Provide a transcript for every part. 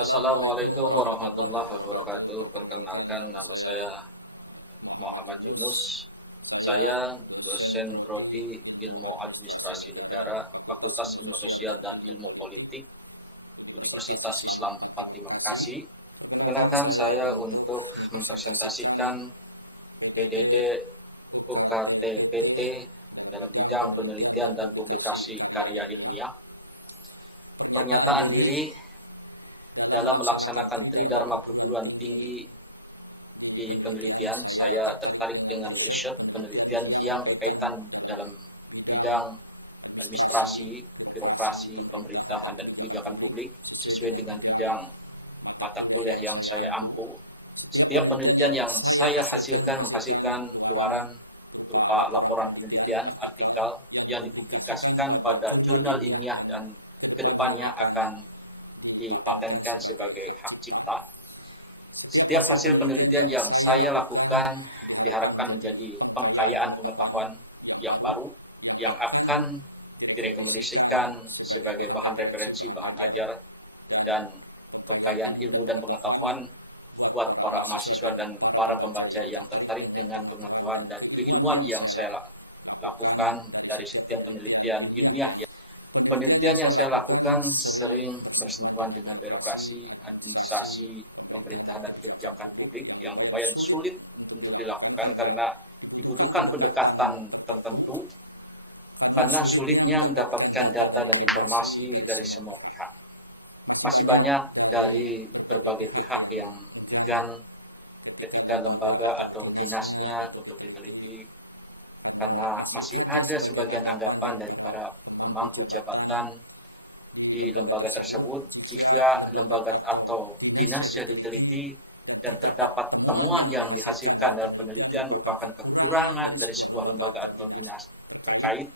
Assalamualaikum warahmatullahi wabarakatuh. Perkenalkan, nama saya Muhammad Yunus. Saya dosen prodi Ilmu Administrasi Negara, Fakultas Ilmu Sosial dan Ilmu Politik, Universitas Islam 45 Bekasi. Perkenalkan saya untuk mempresentasikan PDD UKT-PT dalam bidang penelitian dan publikasi karya ilmiah. Pernyataan diri dalam melaksanakan Tridharma perguruan tinggi di penelitian. Saya tertarik dengan riset penelitian yang berkaitan dalam bidang administrasi, birokrasi, pemerintahan, dan kebijakan publik sesuai dengan bidang mata kuliah yang saya ampu. Setiap penelitian yang saya hasilkan menghasilkan luaran berupa laporan penelitian, artikel yang dipublikasikan pada jurnal ilmiah dan kedepannya akan dipatenkan sebagai hak cipta. Setiap hasil penelitian yang saya lakukan diharapkan menjadi pengkayaan pengetahuan yang baru yang akan direkomendasikan sebagai bahan referensi, bahan ajar, dan pengkayaan ilmu dan pengetahuan buat para mahasiswa dan para pembaca yang tertarik dengan pengetahuan dan keilmuan yang saya lakukan dari setiap penelitian ilmiah. Penelitian yang saya lakukan sering bersentuhan dengan birokrasi, administrasi, pemerintahan, dan kebijakan publik yang lumayan sulit untuk dilakukan karena dibutuhkan pendekatan tertentu karena sulitnya mendapatkan data dan informasi dari semua pihak. Masih banyak dari berbagai pihak yang enggan ketika lembaga atau dinasnya untuk diteliti karena masih ada sebagian anggapan dari para pemangku jabatan di lembaga tersebut, jika lembaga atau dinas yang diteliti dan terdapat temuan yang dihasilkan dalam penelitian merupakan kekurangan dari sebuah lembaga atau dinas terkait,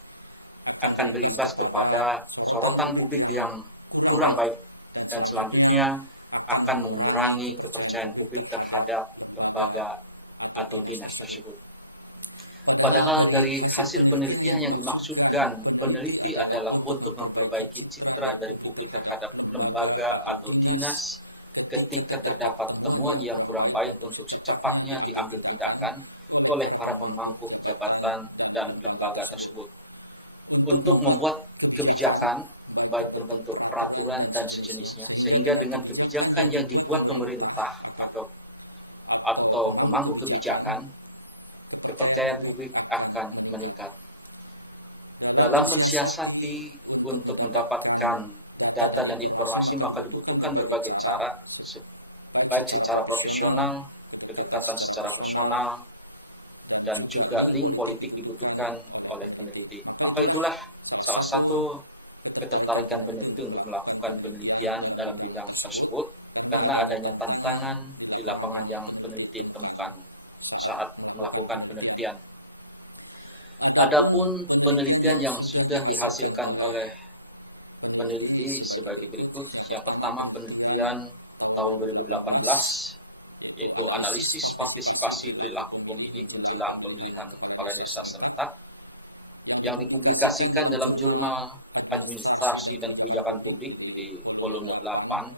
akan berimbas kepada sorotan publik yang kurang baik dan selanjutnya akan mengurangi kepercayaan publik terhadap lembaga atau dinas tersebut. Padahal dari hasil penelitian yang dimaksudkan peneliti adalah untuk memperbaiki citra dari publik terhadap lembaga atau dinas ketika terdapat temuan yang kurang baik untuk secepatnya diambil tindakan oleh para pemangku jabatan dan lembaga tersebut. Untuk membuat kebijakan, baik berbentuk peraturan dan sejenisnya, sehingga dengan kebijakan yang dibuat pemerintah atau pemangku kebijakan, kepercayaan publik akan meningkat. Dalam mensiasati untuk mendapatkan data dan informasi, maka dibutuhkan berbagai cara, baik secara profesional, kedekatan secara personal, dan juga link politik dibutuhkan oleh peneliti. Maka itulah salah satu ketertarikan peneliti untuk melakukan penelitian dalam bidang tersebut, karena adanya tantangan di lapangan yang peneliti temukan saat melakukan penelitian. Adapun penelitian yang sudah dihasilkan oleh peneliti sebagai berikut. Yang pertama, penelitian tahun 2018, yaitu analisis partisipasi perilaku pemilih menjelang pemilihan kepala desa serentak, yang dipublikasikan dalam jurnal Administrasi dan Kebijakan Publik di volume 8,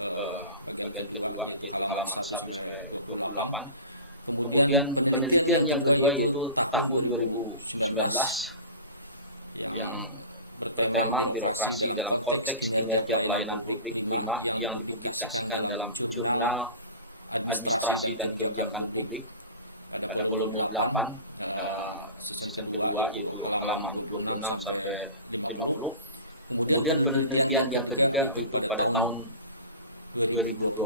bagian kedua, yaitu halaman 1-28. Kemudian penelitian yang kedua yaitu tahun 2019 yang bertema birokrasi dalam konteks kinerja pelayanan publik prima yang dipublikasikan dalam jurnal Administrasi dan Kebijakan Publik pada volume 8 season kedua yaitu halaman 26-50. Kemudian penelitian yang ketiga itu pada tahun 2020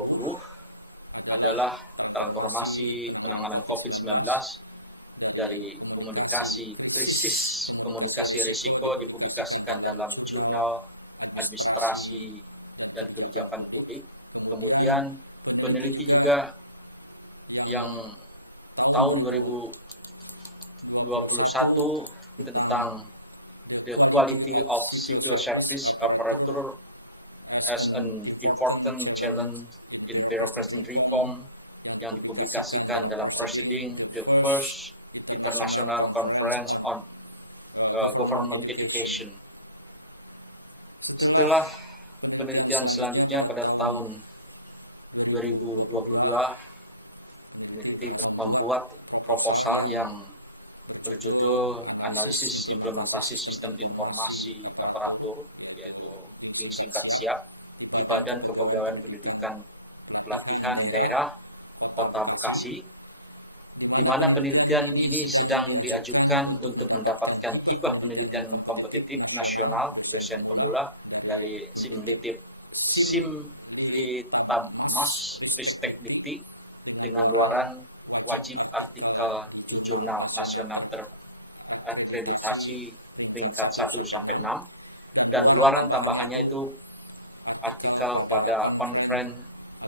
adalah transformasi penanganan COVID-19 dari komunikasi krisis, komunikasi risiko dipublikasikan dalam jurnal Administrasi dan Kebijakan Publik. Kemudian peneliti juga yang tahun 2021 tentang the quality of civil service apparatus as an important challenge in bureaucracy reform yang dipublikasikan dalam Proceeding the First International Conference on Government Education. Setelah penelitian selanjutnya pada tahun 2022 peneliti membuat proposal yang berjudul Analisis Implementasi Sistem Informasi Aparatur, yaitu singkat SIAP, di Badan Kepegawaian Pendidikan Pelatihan Daerah Kota Bekasi, di mana penelitian ini sedang diajukan untuk mendapatkan hibah penelitian kompetitif nasional dosen pemula dari Simlitabmas Ristek Dikti dengan luaran wajib artikel di jurnal nasional terakreditasi peringkat 1 sampai 6, dan luaran tambahannya itu artikel pada konferensi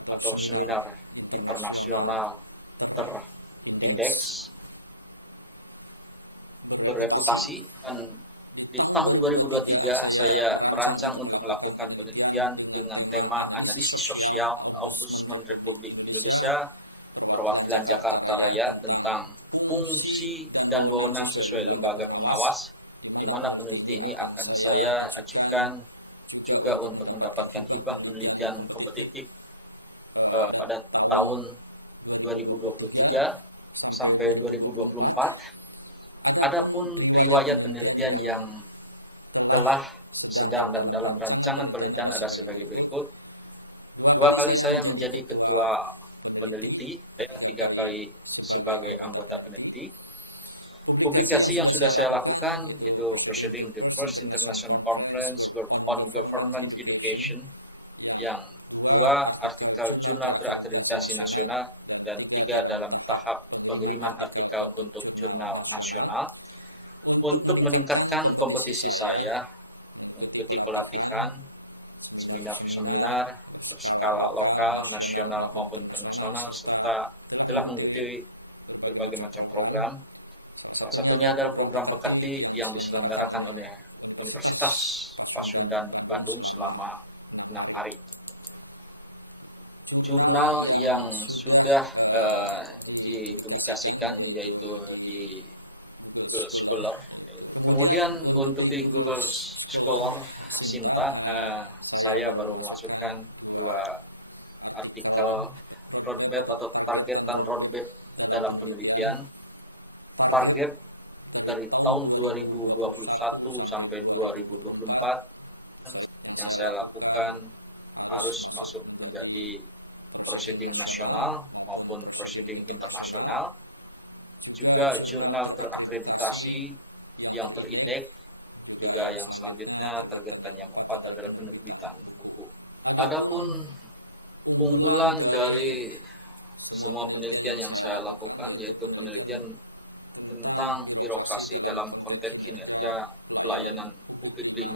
atau seminar internasional terindeks berreputasi. Dan di tahun 2023 saya merancang untuk melakukan penelitian dengan tema analisis sosial Ombudsman Republik Indonesia perwakilan Jakarta Raya tentang fungsi dan wewenang sesuai lembaga pengawas, di mana peneliti ini akan saya ajukan juga untuk mendapatkan hibah penelitian kompetitif pada tahun 2023 sampai 2024. Adapun riwayat penelitian yang telah, sedang, dan dalam rancangan penelitian ada sebagai berikut. 2 kali saya menjadi ketua peneliti, 3 kali sebagai anggota peneliti. Publikasi yang sudah saya lakukan itu Presiding the First International Conference on Government Education, yang 2 artikel jurnal terakreditasi nasional, dan 3 dalam tahap pengiriman artikel untuk jurnal nasional. Untuk meningkatkan kompetisi saya, mengikuti pelatihan, seminar-seminar berskala lokal, nasional maupun internasional, serta telah mengikuti berbagai macam program. Salah satunya adalah program Pekerti yang diselenggarakan oleh Universitas Pasundan Bandung selama 6 hari. Jurnal yang sudah dipublikasikan yaitu di Google Scholar. Kemudian untuk di Google Scholar Sinta, saya baru memasukkan 2 artikel roadmap atau targetan roadmap dalam penelitian. Target dari tahun 2021 sampai 2024 yang saya lakukan harus masuk menjadi proceeding nasional maupun proceeding internasional. Juga jurnal terakreditasi yang terindeks. Juga yang selanjutnya targetan yang keempat adalah penerbitan buku. Adapun unggulan dari semua penelitian yang saya lakukan yaitu penelitian tentang birokrasi dalam konteks kinerja pelayanan publik 5.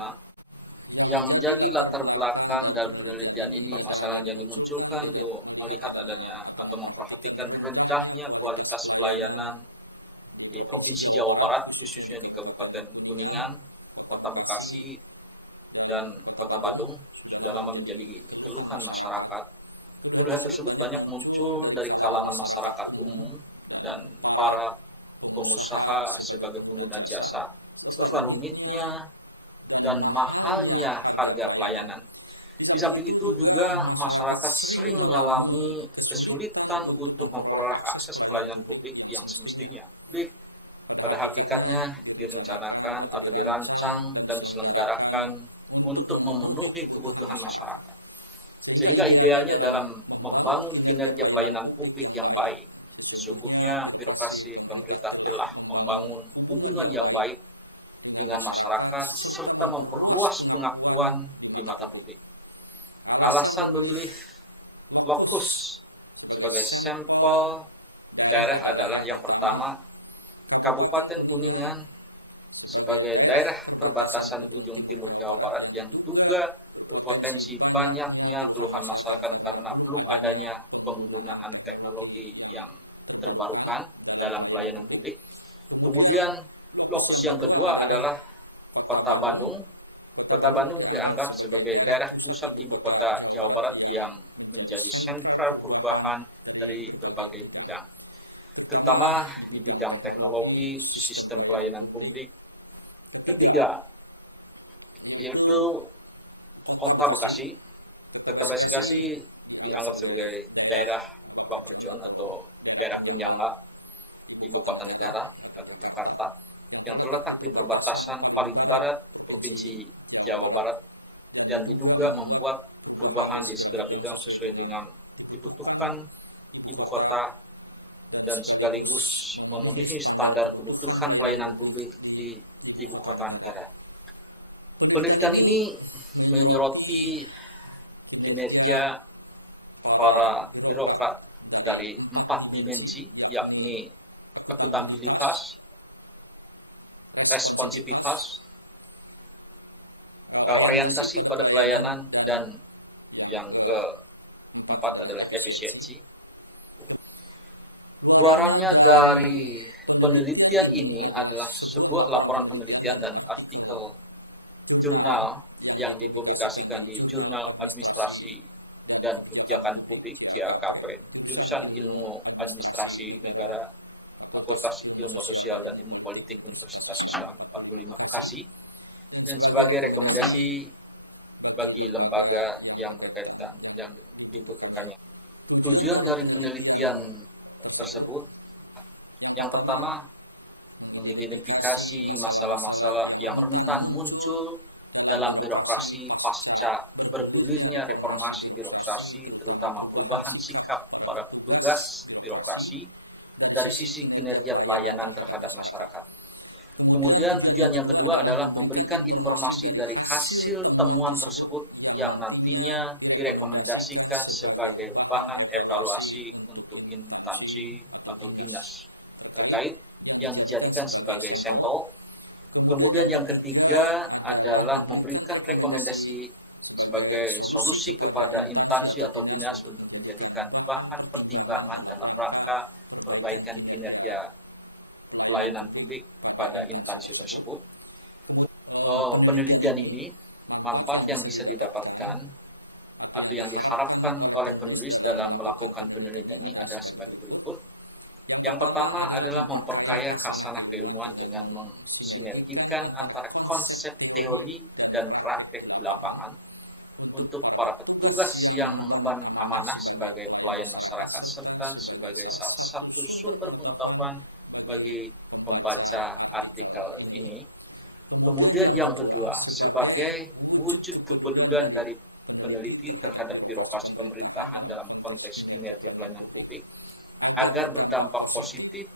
Yang menjadi latar belakang dalam penelitian ini, masalah yang dimunculkan melihat adanya atau memperhatikan rendahnya kualitas pelayanan di Provinsi Jawa Barat, khususnya di Kabupaten Kuningan, Kota Bekasi, dan Kota Bandung, sudah lama menjadi keluhan masyarakat. Keluhan tersebut banyak muncul dari kalangan masyarakat umum dan para pengusaha sebagai pengguna jasa, serta rumitnya dan mahalnya harga pelayanan. Di samping itu juga masyarakat sering mengalami kesulitan untuk memperoleh akses pelayanan publik yang semestinya. Publik pada hakikatnya direncanakan atau dirancang dan diselenggarakan untuk memenuhi kebutuhan masyarakat. Sehingga idealnya dalam membangun kinerja pelayanan publik yang baik, sesungguhnya birokrasi pemerintah telah membangun hubungan yang baik dengan masyarakat serta memperluas pengakuan di mata publik. Alasan memilih lokus sebagai sampel daerah adalah yang pertama, Kabupaten Kuningan sebagai daerah perbatasan ujung timur Jawa Barat yang diduga berpotensi banyaknya keluhan masyarakat karena belum adanya penggunaan teknologi yang terbarukan dalam pelayanan publik. Kemudian lokus yang kedua adalah Kota Bandung. Kota Bandung dianggap sebagai daerah pusat ibu kota Jawa Barat yang menjadi sentral perubahan dari berbagai bidang, terutama di bidang teknologi, sistem pelayanan publik. Ketiga, yaitu Kota Bekasi. Kota Bekasi dianggap sebagai daerah buffer zone atau daerah penyangga ibu kota negara atau Jakarta yang terletak di perbatasan paling barat Provinsi Jawa Barat dan diduga membuat perubahan di segala bidang sesuai dengan dibutuhkan ibu kota dan sekaligus memenuhi standar kebutuhan pelayanan publik di ibu kota negara. Penelitian ini menyoroti kinerja para birokrat dari 4 dimensi, yakni akuntabilitas, responsivitas, orientasi pada pelayanan, dan yang keempat adalah efisiensi. Luarannya dari penelitian ini adalah sebuah laporan penelitian dan artikel jurnal yang dipublikasikan di Jurnal Administrasi dan Kebijakan Publik JAKP, jurusan Ilmu Administrasi Negara, Fakultas Ilmu Sosial dan Ilmu Politik Universitas Islam 45 Bekasi, dan sebagai rekomendasi bagi lembaga yang berkaitan yang dibutuhkannya. Tujuan dari penelitian tersebut, yang pertama, mengidentifikasi masalah-masalah yang rentan muncul dalam birokrasi pasca bergulirnya reformasi birokrasi, terutama perubahan sikap para petugas birokrasi dari sisi kinerja pelayanan terhadap masyarakat. Kemudian tujuan yang kedua adalah memberikan informasi dari hasil temuan tersebut yang nantinya direkomendasikan sebagai bahan evaluasi untuk instansi atau dinas terkait yang dijadikan sebagai sampel. Kemudian yang ketiga adalah memberikan rekomendasi sebagai solusi kepada instansi atau dinas untuk menjadikan bahan pertimbangan dalam rangka perbaikan kinerja pelayanan publik pada instansi tersebut. Penelitian ini, manfaat yang bisa didapatkan atau yang diharapkan oleh penulis dalam melakukan penelitian ini adalah sebagai berikut. Yang pertama adalah memperkaya khasanah keilmuan dengan mensinergikan antara konsep teori dan praktek di lapangan untuk para petugas yang mengemban amanah sebagai pelayan masyarakat serta sebagai salah satu sumber pengetahuan bagi pembaca artikel ini. Kemudian yang kedua, sebagai wujud kepedulian dari peneliti terhadap birokrasi pemerintahan dalam konteks kinerja pelayanan publik agar berdampak positif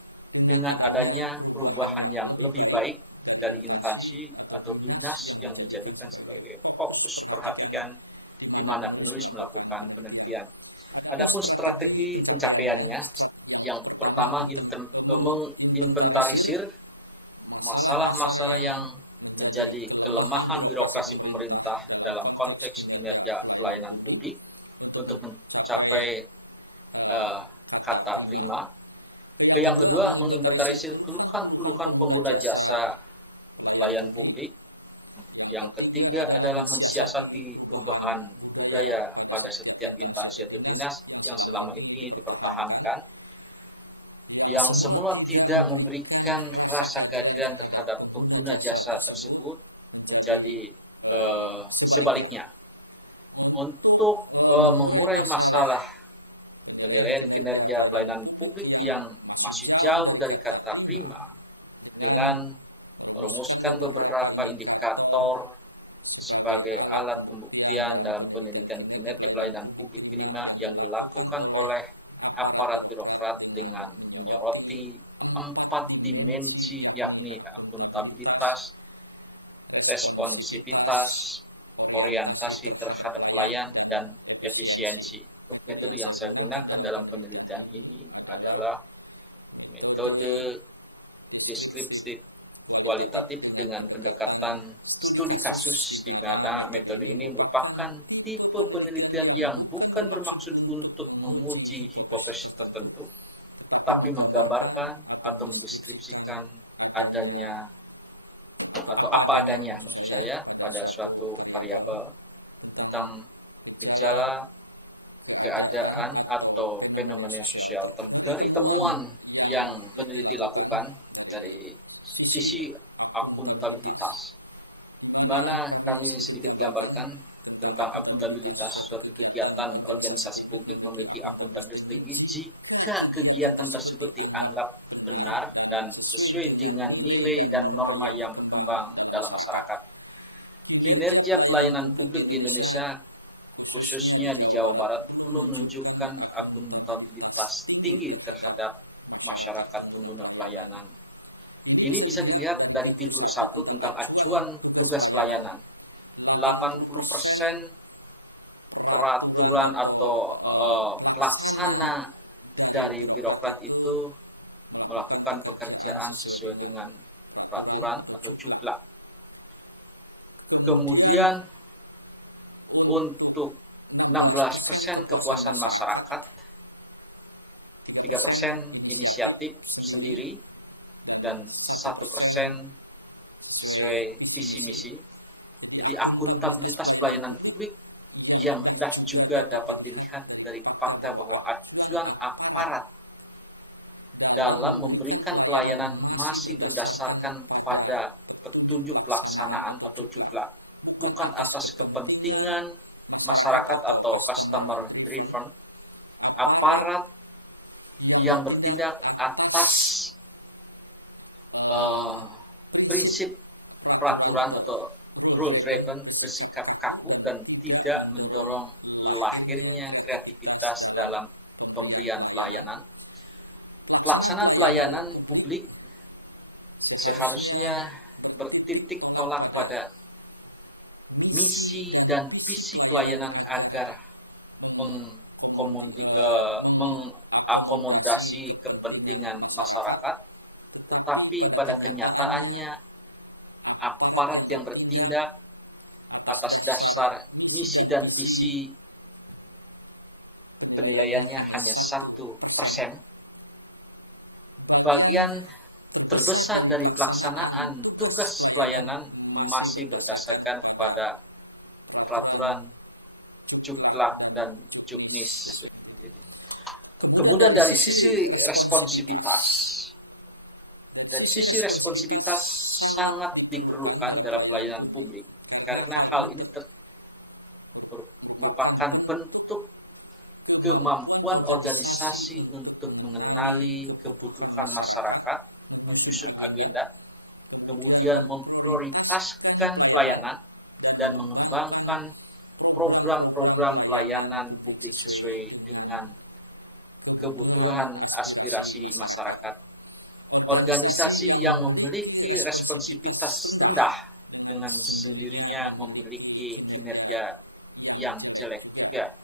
dengan adanya perubahan yang lebih baik dari instansi atau dinas yang dijadikan sebagai fokus perhatian di mana penulis melakukan penelitian. Adapun strategi pencapaiannya, yang pertama menginventarisir masalah-masalah yang menjadi kelemahan birokrasi pemerintah dalam konteks kinerja pelayanan publik untuk mencapai kata prima. Yang kedua, menginventarisir keluhan-keluhan pengguna jasa pelayan publik. Yang ketiga adalah mensiasati perubahan budaya pada setiap instansi atau dinas yang selama ini dipertahankan, yang semula tidak memberikan rasa keadilan terhadap pengguna jasa tersebut menjadi sebaliknya. Untuk mengurai masalah penilaian kinerja pelayanan publik yang masih jauh dari kata prima dengan merumuskan beberapa indikator sebagai alat pembuktian dalam penelitian kinerja pelayanan publik prima yang dilakukan oleh aparat birokrat dengan menyoroti 4 dimensi, yakni akuntabilitas, responsivitas, orientasi terhadap pelayan, dan efisiensi. Metode yang saya gunakan dalam penelitian ini adalah metode deskriptif kualitatif dengan pendekatan studi kasus, di mana metode ini merupakan tipe penelitian yang bukan bermaksud untuk menguji hipotesis tertentu, tetapi menggambarkan atau mendeskripsikan adanya atau apa adanya, maksud saya, pada suatu variabel tentang gejala, keadaan, atau fenomena sosial. Dari temuan yang peneliti lakukan dari sisi akuntabilitas, di mana kami sedikit gambarkan tentang akuntabilitas. Suatu kegiatan organisasi publik memiliki akuntabilitas tinggi jika kegiatan tersebut dianggap benar dan sesuai dengan nilai dan norma yang berkembang dalam masyarakat. Kinerja pelayanan publik di Indonesia, khususnya di Jawa Barat, belum menunjukkan akuntabilitas tinggi terhadap masyarakat pengguna pelayanan. Ini bisa dilihat dari figur 1 tentang acuan tugas pelayanan. 80% peraturan atau pelaksana dari birokrat itu melakukan pekerjaan sesuai dengan peraturan atau juklak. Kemudian untuk 16% kepuasan masyarakat, 3% inisiatif sendiri, dan 1% sesuai visi misi. Jadi akuntabilitas pelayanan publik yang rendah juga dapat dilihat dari fakta bahwa acuan aparat dalam memberikan pelayanan masih berdasarkan pada petunjuk pelaksanaan atau juklak, bukan atas kepentingan masyarakat atau customer driven. Aparat yang bertindak atas prinsip peraturan atau rule driven bersikap kaku dan tidak mendorong lahirnya kreativitas dalam pemberian pelayanan. Pelaksanaan pelayanan publik seharusnya bertitik tolak pada misi dan visi pelayanan agar mengakomodasi kepentingan masyarakat, tetapi pada kenyataannya aparat yang bertindak atas dasar misi dan visi penilaiannya hanya 1%. Bagian terbesar dari pelaksanaan tugas pelayanan masih berdasarkan kepada peraturan juklak dan juknis. Kemudian dari sisi responsivitas. Dan sisi responsivitas sangat diperlukan dalam pelayanan publik karena hal ini merupakan bentuk kemampuan organisasi untuk mengenali kebutuhan masyarakat, menyusun agenda, kemudian memprioritaskan pelayanan dan mengembangkan program-program pelayanan publik sesuai dengan kebutuhan aspirasi masyarakat. Organisasi yang memiliki responsivitas rendah dengan sendirinya memiliki kinerja yang jelek juga.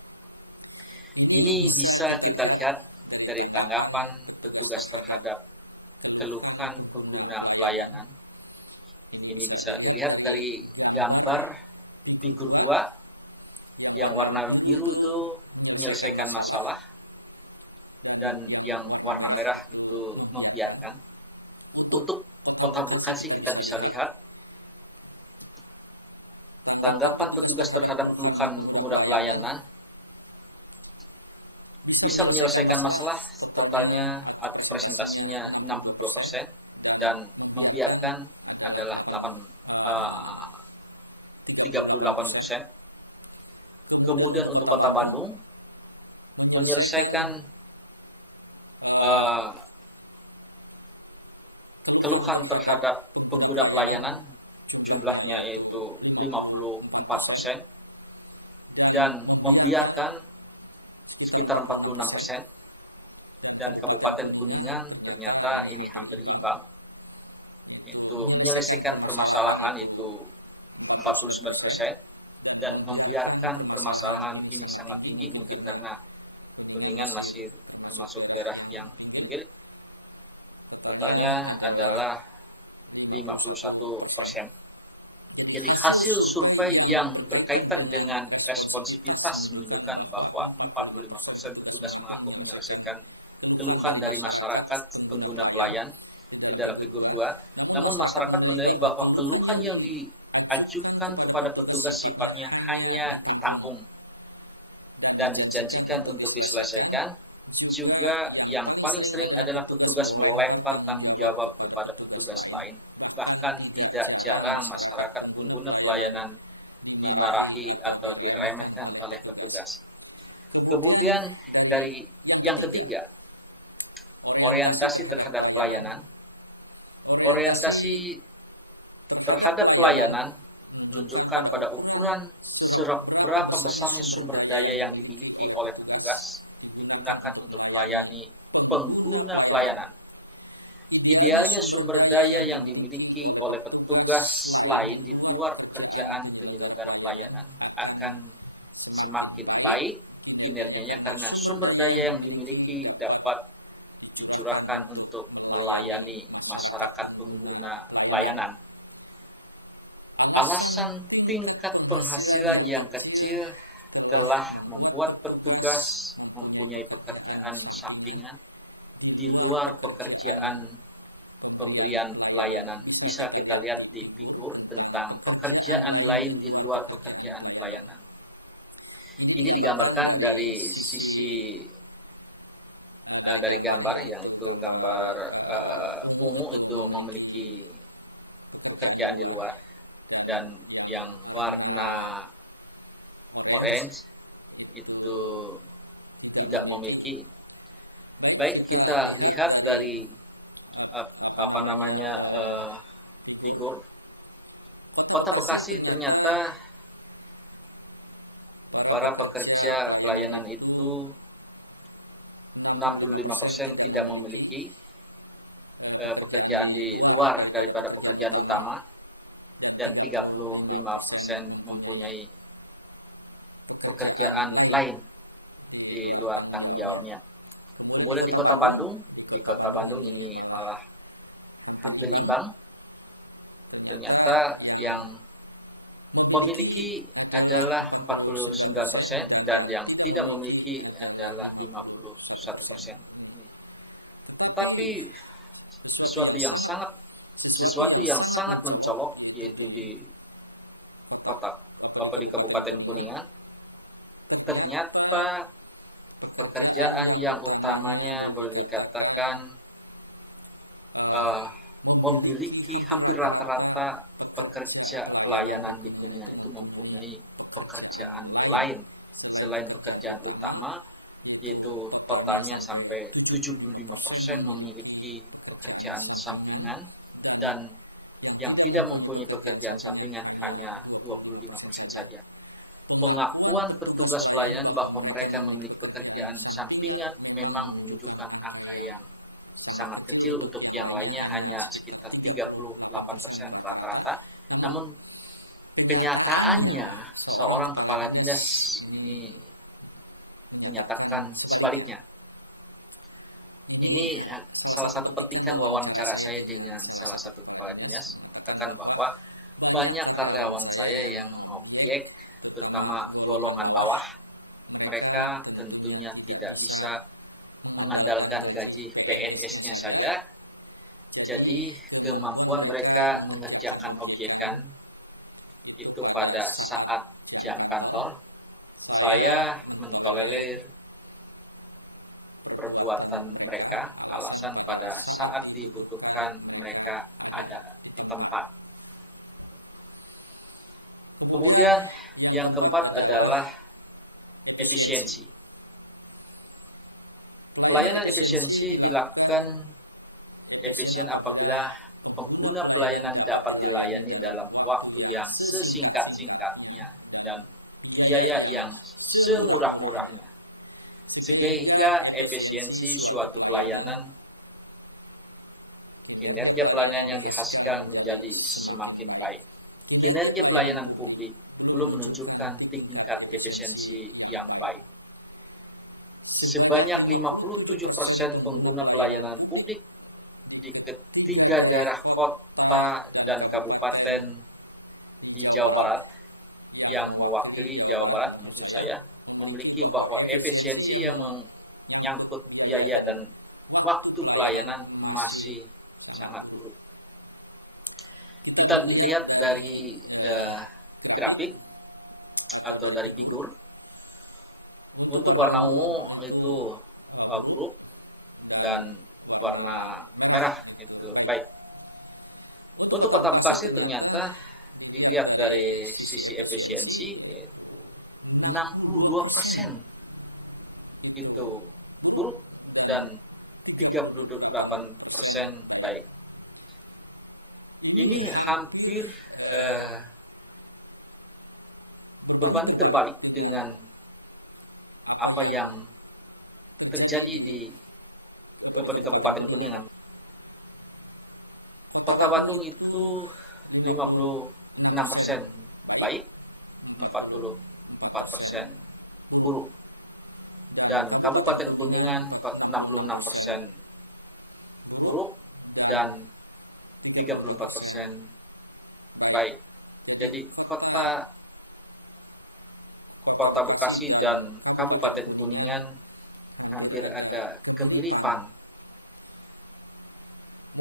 Ini bisa kita lihat dari tanggapan petugas terhadap keluhan pengguna pelayanan. Ini bisa dilihat dari gambar figur 2 yang warna biru itu menyelesaikan masalah dan yang warna merah itu membiarkan. Untuk Kota Bekasi kita bisa lihat tanggapan petugas terhadap keluhan pengguna pelayanan bisa menyelesaikan masalah totalnya atau presentasinya 62% dan membiarkan adalah 38%. Kemudian untuk Kota Bandung menyelesaikan keluhan terhadap pengguna pelayanan jumlahnya yaitu 54% dan membiarkan sekitar 46%. Dan Kabupaten Kuningan ternyata ini hampir imbang, yaitu menyelesaikan permasalahan itu 49% dan membiarkan permasalahan ini sangat tinggi, mungkin karena Kuningan masih termasuk daerah yang pinggir. Totalnya adalah 51%. Jadi hasil survei yang berkaitan dengan responsivitas menunjukkan bahwa 45% petugas mengaku menyelesaikan keluhan dari masyarakat pengguna pelayan di dalam figur 2. Namun masyarakat menilai bahwa keluhan yang diajukan kepada petugas sifatnya hanya ditampung dan dijanjikan untuk diselesaikan. Juga yang paling sering adalah petugas melempar tanggung jawab kepada petugas lain. Bahkan tidak jarang masyarakat pengguna pelayanan dimarahi atau diremehkan oleh petugas. Kemudian dari yang ketiga, orientasi terhadap pelayanan. Orientasi terhadap pelayanan menunjukkan pada ukuran seberapa besarnya sumber daya yang dimiliki oleh petugas digunakan untuk melayani pengguna pelayanan. Idealnya sumber daya yang dimiliki oleh petugas lain di luar pekerjaan penyelenggara pelayanan akan semakin baik kinerjanya karena sumber daya yang dimiliki dapat dicurahkan untuk melayani masyarakat pengguna pelayanan. Alasan tingkat penghasilan yang kecil telah membuat petugas mempunyai pekerjaan sampingan di luar pekerjaan pemberian pelayanan. Bisa kita lihat di figur tentang pekerjaan lain di luar pekerjaan pelayanan. Ini digambarkan dari sisi dari gambar, yang itu gambar ungu itu memiliki pekerjaan di luar, dan yang warna orange itu tidak memiliki. Baik, kita lihat dari figur. Kota Bekasi ternyata para pekerja pelayanan itu 65% tidak memiliki pekerjaan di luar daripada pekerjaan utama, dan 35% mempunyai pekerjaan lain di luar tanggung jawabnya. Kemudian di Kota Bandung ini malah hampir imbang. Ternyata yang memiliki adalah 49% dan yang tidak memiliki adalah 51%. Tetapi sesuatu yang sangat mencolok, yaitu di Kabupaten Kuningan, ternyata pekerjaan yang utamanya boleh dikatakan memiliki hampir rata-rata pekerja pelayanan di Kuningan itu mempunyai pekerjaan lain selain pekerjaan utama, yaitu totalnya sampai 75% memiliki pekerjaan sampingan, dan yang tidak mempunyai pekerjaan sampingan hanya 25% saja. Pengakuan petugas pelayanan bahwa mereka memiliki pekerjaan sampingan memang menunjukkan angka yang sangat kecil, untuk yang lainnya hanya sekitar 38% rata-rata. Namun kenyataannya seorang kepala dinas ini menyatakan sebaliknya. Ini salah satu petikan wawancara saya dengan salah satu kepala dinas, mengatakan bahwa banyak karyawan saya yang mengobjek, terutama golongan bawah. Mereka tentunya tidak bisa mengandalkan gaji PNS-nya saja, jadi kemampuan mereka mengerjakan objekan itu pada saat jam kantor. Saya mentolerir perbuatan mereka, alasan pada saat dibutuhkan mereka ada di tempat. Kemudian yang keempat adalah efisiensi. Pelayanan efisiensi dilakukan efisien apabila pengguna pelayanan dapat dilayani dalam waktu yang sesingkat-singkatnya dan biaya yang semurah-murahnya, sehingga efisiensi suatu pelayanan, kinerja pelayanan yang dihasilkan menjadi semakin baik. Kinerja pelayanan publik belum menunjukkan tingkat efisiensi yang baik. Sebanyak 57% pengguna pelayanan publik di ketiga daerah kota dan kabupaten di Jawa Barat, yang mewakili Jawa Barat maksud saya, memiliki bahwa efisiensi yang menyangkut biaya dan waktu pelayanan masih sangat buruk. Kita lihat dari grafik atau dari figur. Untuk warna ungu itu buruk, dan warna merah itu baik. Untuk Kota Bekasi ternyata dilihat dari sisi efisiensi, 62% itu buruk dan 38% baik. Ini hampir berbanding terbalik dengan apa yang terjadi di Kabupaten Kuningan. Kota Bandung itu 56% baik, 44% buruk. Dan Kabupaten Kuningan 66% buruk dan 34% baik. Jadi kota Bekasi dan Kabupaten Kuningan hampir ada kemiripan.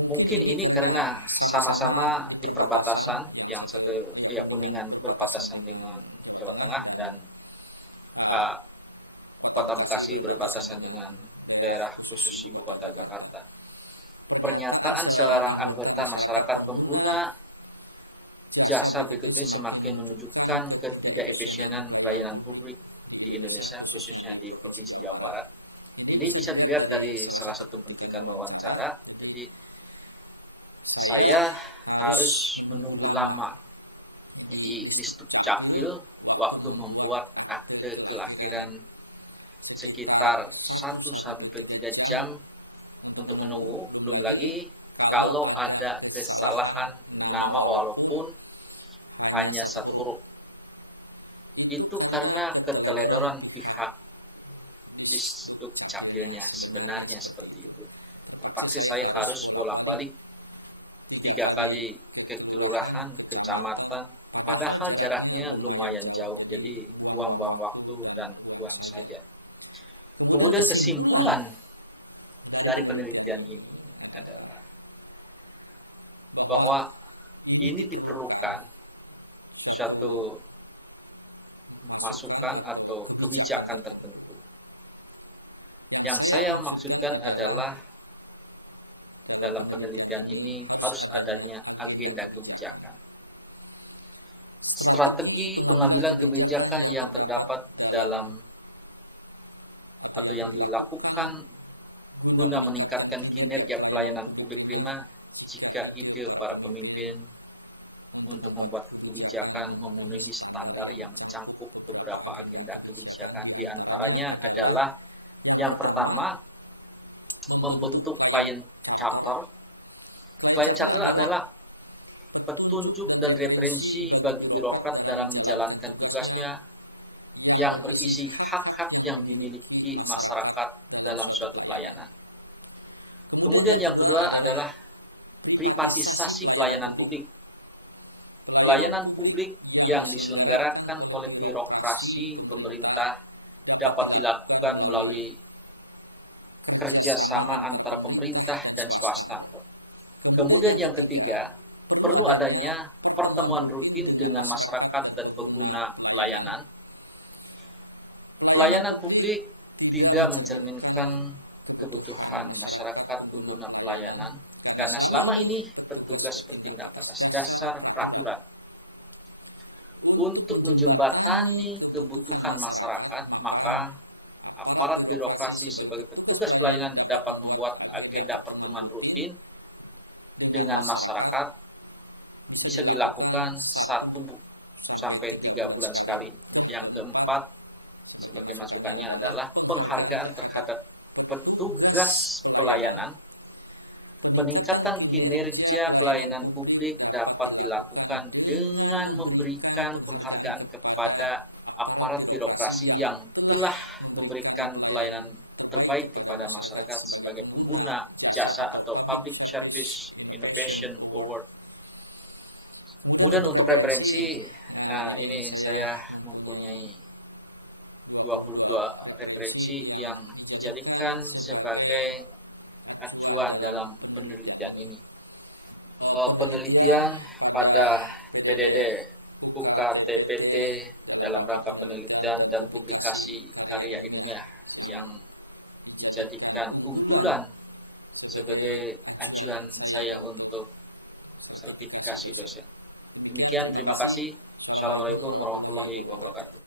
Mungkin ini karena sama-sama di perbatasan, yang satu ya Kuningan berbatasan dengan Jawa Tengah dan Kota Bekasi berbatasan dengan daerah khusus ibu kota Jakarta. Pernyataan seorang anggota masyarakat pengguna jasa berikut ini semakin menunjukkan ketidakefisienan pelayanan publik di Indonesia, khususnya di Provinsi Jawa Barat. Ini bisa dilihat dari salah satu petikan wawancara. Jadi saya harus menunggu lama di Dukcapil waktu membuat akte kelahiran sekitar 1-3 jam untuk menunggu. Belum lagi kalau ada kesalahan nama walaupun hanya satu huruf. Itu karena keteledoran pihak di Dukcapilnya, sebenarnya seperti itu. Terpaksa saya harus bolak-balik 3 kali ke kelurahan, kecamatan, padahal jaraknya lumayan jauh, jadi buang-buang waktu dan uang saja. Kemudian kesimpulan dari penelitian ini adalah bahwa ini diperlukan suatu masukan atau kebijakan tertentu. Yang saya maksudkan adalah dalam penelitian ini harus adanya agenda kebijakan. Strategi pengambilan kebijakan yang terdapat dalam atau yang dilakukan guna meningkatkan kinerja pelayanan publik prima jika ide para pemimpin untuk membuat kebijakan memenuhi standar yang mencangkup beberapa agenda kebijakan. Di antaranya adalah yang pertama, membentuk client charter. Client charter adalah petunjuk dan referensi bagi birokrat dalam menjalankan tugasnya yang berisi hak-hak yang dimiliki masyarakat dalam suatu pelayanan. Kemudian yang kedua adalah privatisasi pelayanan publik. Pelayanan publik yang diselenggarakan oleh birokrasi pemerintah dapat dilakukan melalui kerjasama antara pemerintah dan swasta. Kemudian yang ketiga, perlu adanya pertemuan rutin dengan masyarakat dan pengguna pelayanan. Pelayanan publik tidak mencerminkan kebutuhan masyarakat pengguna pelayanan, karena selama ini petugas bertindak atas dasar peraturan. Untuk menjembatani kebutuhan masyarakat, maka aparat birokrasi sebagai petugas pelayanan dapat membuat agenda pertemuan rutin dengan masyarakat, bisa dilakukan 1-3 bulan sekali. Yang keempat, sebagai masukannya adalah penghargaan terhadap petugas pelayanan. Peningkatan kinerja pelayanan publik dapat dilakukan dengan memberikan penghargaan kepada aparat birokrasi yang telah memberikan pelayanan terbaik kepada masyarakat sebagai pengguna jasa atau Public Service Innovation Award. Kemudian untuk referensi, ini saya mempunyai 22 referensi yang dijadikan sebagai acuan dalam penelitian ini. Penelitian pada PDD UKTPT dalam rangka penelitian dan publikasi karya ilmiah yang dijadikan unggulan sebagai acuan saya untuk sertifikasi dosen. Demikian, terima kasih. Assalamualaikum warahmatullahi wabarakatuh.